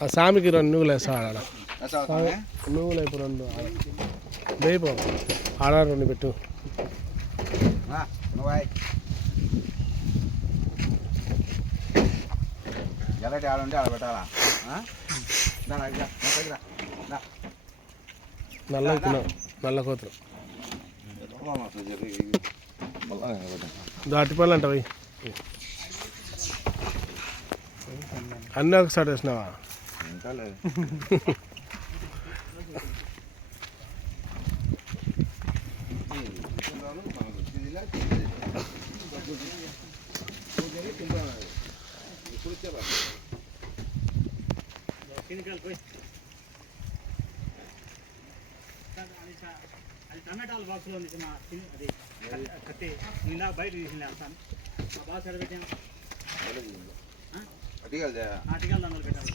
ఆ సామికి 2 నువ్వులు వేస్తాడు నువ్వులు అయిపో 2 వేయిపో ఆడ 2 పెట్టు ఎలాంటి ఆడుంటే ఆడ పెట్టాలా నల్ల కూతురు దాటిపల్లి అంటవి అన్నీ ఒకసారి వేసినావా అది టమాటాల బాక్స్లో ఉంది అది కట్టి ఇలా బయట తీసినాను బాక్స్ ఎక్కడ పెట్టాను అటికల్ దాంట్లో పెట్టాను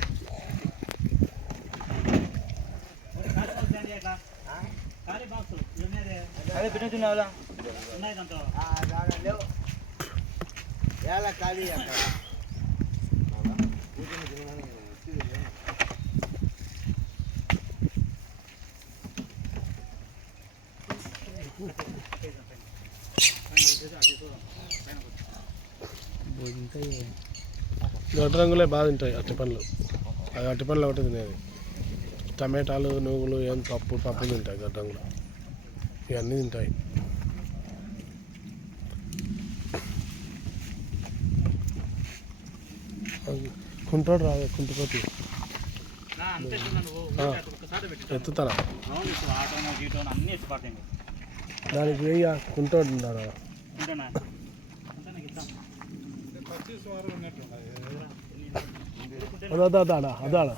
ఖాళీ బాక్స్ అదే పెట్టినావులా ఉన్నాయి దాంట్లో లేవు ఎలా ఖాళీ అక్కడ దొడ్డ రంగులే బాగా తింటాయి అరటి పండ్లు అది అరటి పండ్లు ఒకటి తినేది టమాటాలు నువ్వులు ఏం పప్పు తింటాయి దొడ్డ రంగులు ఇవన్నీ తింటాయి కుంటోడు రాదు కుంటుకోతి ఎత్తుతారా దానికి వెయ్యి కుంటోడు ఉన్నారా అదాడా